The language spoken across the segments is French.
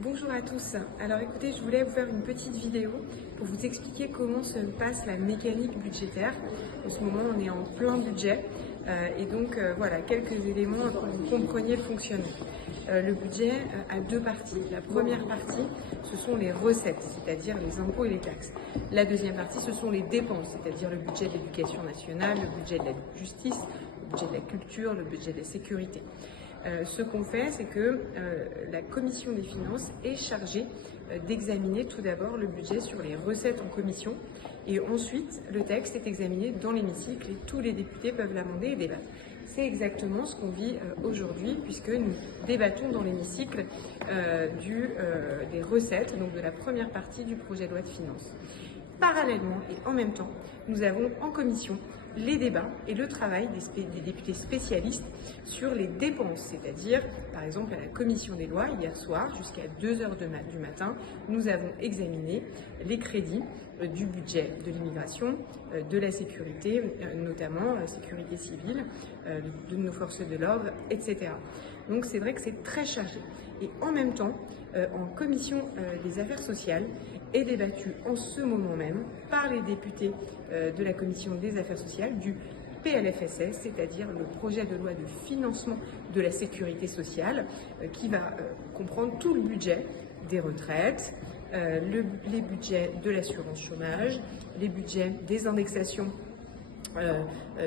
Bonjour à tous. Alors écoutez, je voulais vous faire une petite vidéo pour vous expliquer comment se passe la mécanique budgétaire. En ce moment, on est en plein budget et donc voilà, quelques éléments pour que vous compreniez le fonctionnement. Le budget a deux parties. La première partie, ce sont les recettes, c'est-à-dire les impôts et les taxes. La deuxième partie, ce sont les dépenses, c'est-à-dire le budget de l'éducation nationale, le budget de la justice, le budget de la culture, le budget de la sécurité. Ce qu'on fait, c'est que la commission des finances est chargée d'examiner tout d'abord le budget sur les recettes en commission et ensuite le texte est examiné dans l'hémicycle et tous les députés peuvent l'amender et débattre. C'est exactement ce qu'on vit aujourd'hui puisque nous débattons dans l'hémicycle des recettes, donc de la première partie du projet de loi de finances. Parallèlement et en même temps, nous avons en commission les débats et le travail des députés spécialistes sur les dépenses, c'est-à-dire, par exemple, à la commission des lois, hier soir, jusqu'à 2h du matin, nous avons examiné les crédits du budget de l'immigration, de la sécurité, notamment la sécurité civile, de nos forces de l'ordre, etc. Donc c'est vrai que c'est très chargé. Et en même temps, en commission des affaires sociales, est débattu en ce moment même par les députés de la commission des affaires sociales du PLFSS, c'est-à-dire le projet de loi de financement de la sécurité sociale, qui va comprendre tout le budget des retraites, les budgets de l'assurance chômage, les budgets des indexations,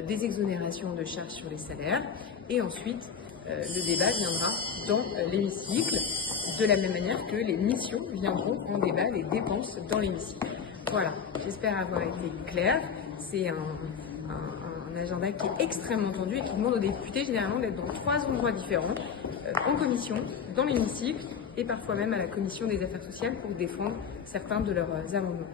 des exonérations de charges sur les salaires, et ensuite le débat viendra dans l'hémicycle, de la même manière que les missions viendront en débat, les dépenses dans l'hémicycle. Voilà, j'espère avoir été claire. C'est un agenda qui est extrêmement tendu et qui demande aux députés généralement d'être dans 3 endroits différents, en commission, dans l'hémicycle et parfois même à la commission des affaires sociales pour défendre certains de leurs amendements.